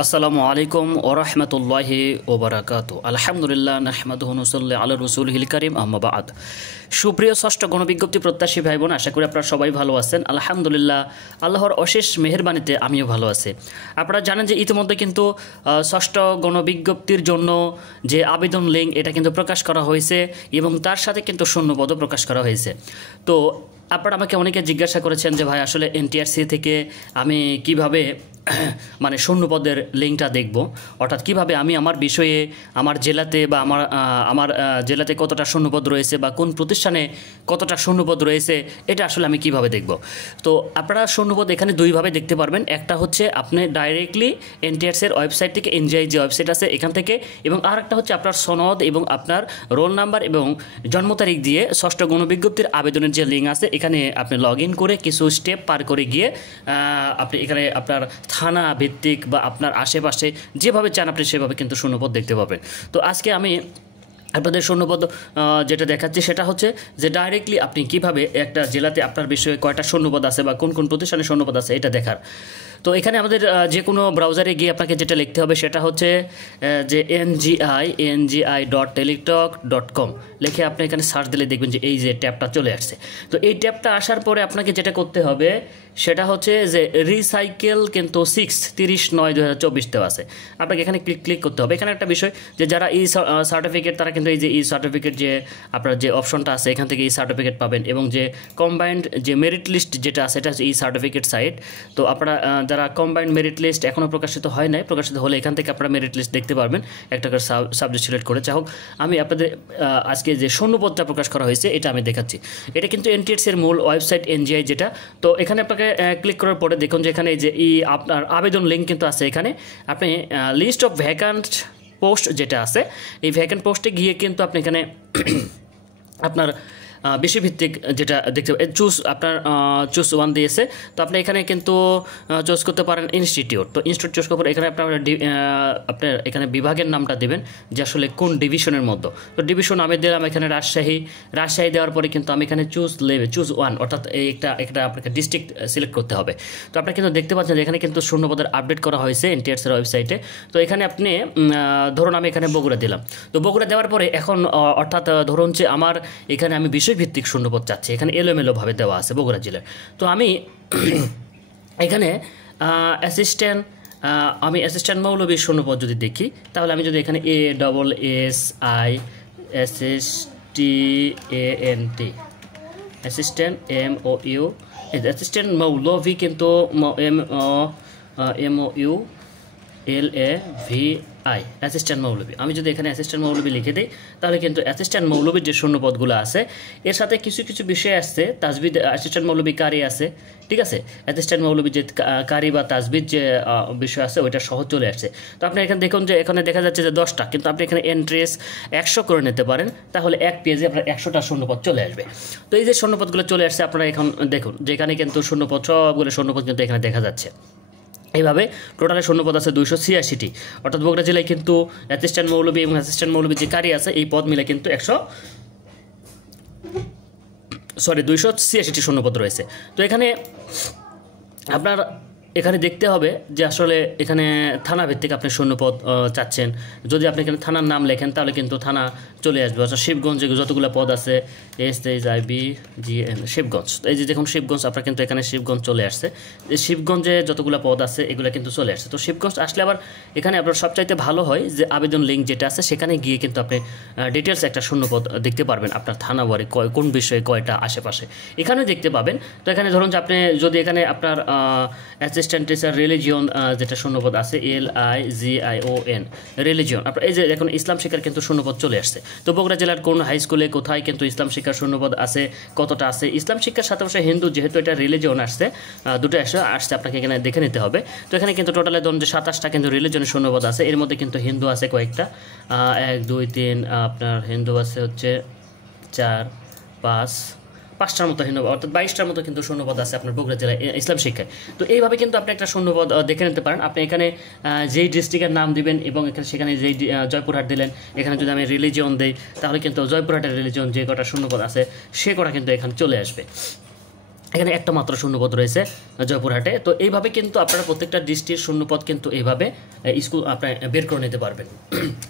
আসসালামু আলাইকুম ওরহমতুল্লাহি ওবরাকাতু। আলহামদুলিল্লাহ নাহমাদুহু ওয়া নুসাল্লি আলা রাসূলিহিল কারীম, আম্মা বা'দ। সুপ্রিয় ষষ্ঠ গণবিজ্ঞপ্তি প্রত্যাশী ভাই বোন, আশা করি আপনারা সবাই ভালো আছেন। আলহামদুলিল্লাহ, আল্লাহর অশেষ মেহেরবানিতে আমিও ভালো আছি। আপনারা জানেন যে ইতিমধ্যে কিন্তু ষষ্ঠ গণবিজ্ঞপ্তির জন্য যে আবেদন লিঙ্ক এটা কিন্তু প্রকাশ করা হয়েছে এবং তার সাথে কিন্তু শূন্যপদও প্রকাশ করা হয়েছে। তো আপনারা আমাকে অনেকে জিজ্ঞাসা করেছেন যে ভাই আসলে এনটিআরসি থেকে আমি কিভাবে মানে শূন্যপদের লিঙ্কটা দেখব, অর্থাৎ কিভাবে আমি আমার বিষয়ে আমার জেলাতে বা আমার জেলাতে কতটা শূন্যপদ রয়েছে বা কোন প্রতিষ্ঠানে কতটা শূন্যপদ রয়েছে এটা আসলে আমি কিভাবে দেখব। তো আপনারা শূন্যপদ এখানে দুইভাবে দেখতে পারবেন। একটা হচ্ছে আপনি ডাইরেক্টলি এনটিআরসির ওয়েবসাইট থেকে, এনজিআই যে ওয়েবসাইট আছে এখান থেকে, এবং আর একটা হচ্ছে আপনার সনদ এবং আপনার রোল নাম্বার এবং জন্ম তারিখ দিয়ে ষষ্ঠ গণবিজ্ঞপ্তির আবেদনের যে লিঙ্ক আছে এখানে আপনি লগ ইন করে কিছু স্টেপ পার করে গিয়ে আপনি এখানে আপনার থানা ভিত্তিক বা আপনার আশেপাশে যেভাবে চান আপনি সেভাবে কিন্তু শূন্যপদ দেখতে পাবেন। তো আজকে আমি আপনাদের শূন্যপদ যেটা দেখাচ্ছি সেটা হচ্ছে যে ডাইরেক্টলি আপনি কিভাবে একটা জেলাতে আপনার বিষয়ে কয়টা শূন্যপদ আছে বা কোন কোন প্রতিষ্ঠানে শূন্যপদ আছে এটা দেখার। তো এখানে আমাদের যে কোনো ব্রাউজারে গিয়ে আপনাকে যেটা লিখতে হবে সেটা হচ্ছে যে NGI.teletalk.com লিখে আপনি এখানে সার্চ দিলে দেখবেন যে এই যে ট্যাবটা চলে আসছে। তো এই ট্যাবটা আসার পরে আপনাকে যেটা করতে হবে সেটা হচ্ছে যে রিসাইকেল কিন্তু 30/9/2024 দেওয়া আছে, আপনাকে এখানে ক্লিক করতে হবে। এখানে একটা বিষয় যে যারা ই সার্টিফিকেট তারা কিন্তু এই যে ই সার্টিফিকেট যে আপনার যে অপশনটা আছে এখান থেকে ই সার্টিফিকেট পাবেন, এবং যে কম্বাইন্ড যে মেরিট লিস্ট যেটা আছে এটা হচ্ছে ই সার্টিফিকেট সাইট। তো আপনারা যারা কম্বাইন্ড মেরিট লিস্ট এখনও প্রকাশিত হয় নাই, প্রকাশিত হলে এখান থেকে আপনারা মেরিট লিস্ট দেখতে পারবেন একটা করে সাবজেক্ট সিলেক্ট করে। যাই হোক, আমি আপনাদের আজকে যে শূন্যপদটা প্রকাশ করা হয়েছে এটা আমি দেখাচ্ছি। এটা কিন্তু এনটিআরসির মূল ওয়েবসাইট এনজিআই যেটা। তো এখানে আপনাকে ক্লিক করার পরে দেখুন যে এখানে যে আপনার আবেদন লিঙ্ক কিন্তু আছে। এখানে আপনি লিস্ট অফ ভ্যাকান্ট পোস্ট যেটা আছে এই ভ্যাকান্ট পোস্টে গিয়ে কিন্তু আপনি এখানে আপনার বিষয়ভিত্তিক যেটা দেখতে আপনার চুজ ওয়ান দিয়েছে। তো আপনি এখানে কিন্তু চুজ করতে পারেন ইনস্টিটিউট। তো ইনস্টিটিউট চুজ করার পর এখানে আপনার এখানে বিভাগের নামটা দেবেন যে আসলে কোন ডিভিশনের মধ্যে। তো ডিভিশন আমি দিলাম এখানে রাজশাহী দেওয়ার পরে কিন্তু আমি এখানে চুজ ওয়ান, অর্থাৎ একটা আপনাকে ডিস্ট্রিক্ট সিলেক্ট করতে হবে। তো আপনি কিন্তু দেখতে পাচ্ছেন যে এখানে কিন্তু শূন্যপদের আপডেট করা হয়েছে এনটিআরসির ওয়েবসাইটে। তো এখানে আপনি ধরুন আমি এখানে বগুড়া দিলাম। তো বগুড়া দেওয়ার পরে এখন অর্থাৎ ধরুন যে আমার এখানে আমি বিষয়ভিত্তিক শূন্যপদ চাচ্ছি, এখানে এলোমেলোভাবে দেওয়া আছে বগুড়া জেলার। তো আমি এখানে অ্যাসিস্ট্যান্ট মৌলবীর শূন্যপদ যদি দেখি, তাহলে আমি যদি এখানে ASSISTANT অ্যাসিস্ট্যান্ট MOU অ্যাসিস্ট্যান্ট মৌলভী কিন্তু MOULAVI অ্যাসিস্ট্যান্ট মৌলবী। আমি যদি এখানে অ্যাসিস্ট্যান্ট মৌলবী লিখে দিই তাহলে কিন্তু অ্যাসিস্ট্যান্ট মৌলবীর যে শূন্যপদগুলো আছে এর সাথে কিছু কিছু বিষয় আসছে। তাজবিদ অ্যাসিস্ট্যান্ট মৌলবী কারি আছে, ঠিক আছে। অ্যাসিস্ট্যান্ট মৌলবী যে কারি বা তাজবিদ যে বিষয় আছে ওইটা সহজ চলে আসছে। তো আপনি এখানে দেখুন যে এখানে দেখা যাচ্ছে যে 10টা, কিন্তু আপনি এখানে এন্ট্রেস 100 করে নিতে পারেন, তাহলে এক পেজে আপনার 100টা শূন্যপদ চলে আসবে। তো এই যে শূন্যপদগুলো চলে আসছে আপনারা এখন দেখুন যে এখানে কিন্তু সবগুলো শূন্যপদ কিন্তু এখানে দেখা যাচ্ছে। এইভাবে টোটালে শূন্যপদ আছে 286টি, অর্থাৎ বগুড়া জেলায় কিন্তু অ্যাসিস্ট্যান্ট মৌলবী এবং অ্যাসিস্ট্যান্ট মৌলবী যে কারি আছে এই পদ মিলে কিন্তু 286টি শূন্যপদ রয়েছে। তো এখানে আপনার এখানে দেখতে হবে যে আসলে এখানে থানা ভিত্তিক আপনি শূন্যপদ চাচ্ছেন। যদি আপনি এখানে থানার নাম লেখেন তাহলে কিন্তু থানা চলে আসবে। অর্থাৎ শিবগঞ্জে যতগুলো পদ আছে SHIBGN শিবগঞ্জ, এই যে দেখুন শিবগঞ্জ, আপনার কিন্তু এখানে শিবগঞ্জ চলে আসছে। শিবগঞ্জে যতগুলো পদ আছে এগুলো কিন্তু চলে আসছে। তো শিবগঞ্জ আসলে আবার এখানে আপনার সবচাইতে ভালো হয় যে আবেদন লিঙ্ক যেটা আছে সেখানে গিয়ে কিন্তু আপনি ডিটেলস একটা শূন্যপদ দেখতে পারবেন, আপনার থানা ওয়ারি কোন বিষয়ে কয়টা আশেপাশে এখানে দেখতে পাবেন। তো এখানে ধরুন যে আপনি যদি এখানে আপনার অ্যাসিস্ট্যান্ট টিচার রিলিজিয়ন যেটা শূন্যপদ আছে LIGION রিলিজিয়ন, আপনার এই যে এখন ইসলাম শিক্ষার কিন্তু শূন্যপদ চলে আসছে। তো বগুড়া জেলার কোন হাই স্কুলে কোথায় কিন্তু ইসলাম শিক্ষার শূন্যপদ আছে, কতটা আছে। ইসলাম শিক্ষার সাথে পাশে হিন্দু, যেহেতু এটা রিলিজিয়ন আসছে, দুটো আসছে আপনাকে এখানে দেখে নিতে হবে। তো এখানে কিন্তু টোটালে ধরুন যে 27টা কিন্তু রিলিজিয়নের শূন্যপদ আছে। এর মধ্যে কিন্তু হিন্দু আছে কয়েকটা, 1 2 3 আপনার হিন্দু আছে হচ্ছে 4 5টার মতো হিন্দু, অর্থাৎ 22টার মতো কিন্তু শূন্যপদ আছে আপনার বগুড়া জেলায় ইসলাম শিক্ষায়। তো এইভাবে কিন্তু আপনি একটা শূন্যপদ দেখে নিতে পারেন। আপনি এখানে যেই ডিস্ট্রিক্টের নাম দিবেন এবং এখানে সেখানে যেই জয়পুরহাট দিলেন, এখানে যদি আমি রিলিজিয়ন দিই তাহলে কিন্তু জয়পুরহাটের রিলিজিয়ন যে কটা শূন্যপদ আছে সে কটা কিন্তু এখানে চলে আসবে। এখানে একটা মাত্র শূন্যপদ রয়েছে জয়পুরহাটে। তো এইভাবে কিন্তু আপনারা প্রত্যেকটা ডিস্ট্রিক্টের শূন্যপদ কিন্তু এইভাবে স্কুল আপনার বের করে নিতে পারবেন।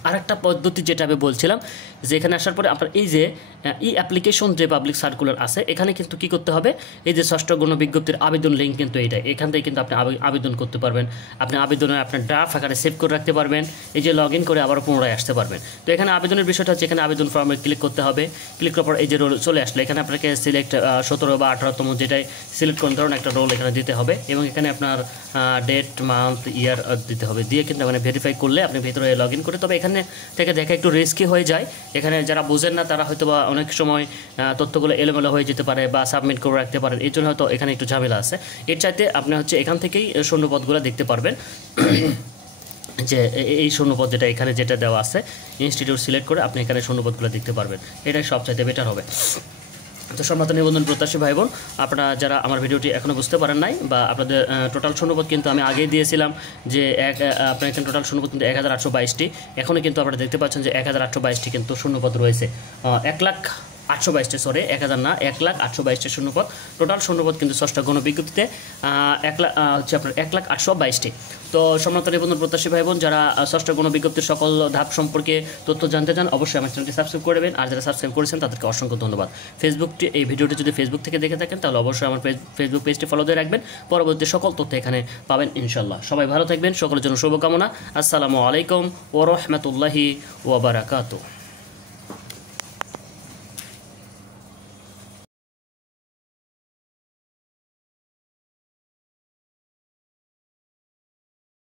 আরেকটা পদ্ধতি যেটা আমি বলছিলাম যে এখানে আসার পরে আপনার এই যে ই অ্যাপ্লিকেশন যে পাবলিক সার্কুলার আছে, এখানে কিন্তু কি করতে হবে, এই যে ষষ্ঠ গণ বিজ্ঞপ্তির আবেদন লিঙ্ক কিন্তু এইটাই, এখান থেকে কিন্তু আপনি আবেদন করতে পারবেন। আপনি আবেদনের আপনার ড্রাফট আকারে সেভ করে রাখতে পারবেন, এই যে লগ ইন করে আবার পুনরায় আসতে পারবেন। তো এখানে আবেদনের বিষয়টা হচ্ছে এখানে আবেদন ফর্মে ক্লিক করতে হবে। ক্লিক করার পর এই যে রোল চলে আসলে এখানে আপনাকে সিলেক্ট 17 বা 18তম যেটাই সিলেক্ট করেন ধরুন একটা রোল এখানে দিতে হবে, এবং এখানে আপনার ডেট, মান্থ, ইয়ার দিতে হবে। দিয়ে কিন্তু মানে ভেরিফাই করলে আপনি ভেতরে লগ ইন করে, তবে এখানে থেকে দেখা একটু রিস্কি হয়ে যায়। এখানে যারা বোঝেন না তারা হয়তো বা অনেক সময় তথ্যগুলো এলোমেলো হয়ে যেতে পারে বা সাবমিট করে রাখতে পারেন, এই জন্য হয়তো এখানে একটু ঝামেলা আছে। এর চাইতে আপনি হচ্ছে এখান থেকেই শূন্যপদগুলো দেখতে পারবেন, যে এই শূন্যপদ যেটা এখানে যেটা দেওয়া আছে ইনস্টিটিউট সিলেক্ট করে আপনি এখানে শূন্যপদগুলো দেখতে পারবেন, এটাই সবচাইতে বেটার হবে। তো সম্মানিত নিবন্ধন প্রত্যাশী ভাই বোন, আপনারা যারা আমার ভিডিওটি এখনও বুঝতে পারেন নাই, বা আপনাদের টোটাল শূন্যপদ কিন্তু আমি আগেই দিয়েছিলাম যে আপনার এখানে টোটাল শূন্যপদ কিন্তু 1822টি, এখনও কিন্তু আপনারা দেখতে পাচ্ছেন যে 1822টি কিন্তু শূন্যপদ রয়েছে। 1,08,22টি, সরি 1000 না, 1,08,22টি শূন্যপদ। টোটাল শূন্যপদ কিন্তু ষষ্ঠ গণ বিজ্ঞপ্তিতে হচ্ছে আপনার 1,08,22টি। তো সম্মানিত নিবন্ধন প্রত্যাশী ভাই বোন, যারা ষষ্ঠ গণ বিজ্ঞপ্তির সকল ধাপ সম্পর্কে তথ্য জানতে চান অবশ্যই আমার চ্যানেলটি সাবস্ক্রাইব করে দেবেন, আর যারা সাবস্ক্রাইব করেছেন তাদেরকে অসংখ্য ধন্যবাদ। এই ভিডিওটি যদি ফেসবুক থেকে দেখে থাকেন তাহলে অবশ্যই আমার ফেসবুক পেজটি ফলো দিয়ে রাখবেন, পরবর্তী সকল তথ্য এখানে পাবেন ইনশাল্লাহ। সবাই ভালো থাকবেন, সকলের জন্য শুভকামনা। আসসালামু আলাইকুম ওয়া রাহমাতুল্লাহি ওয়া বারাকাতুহু।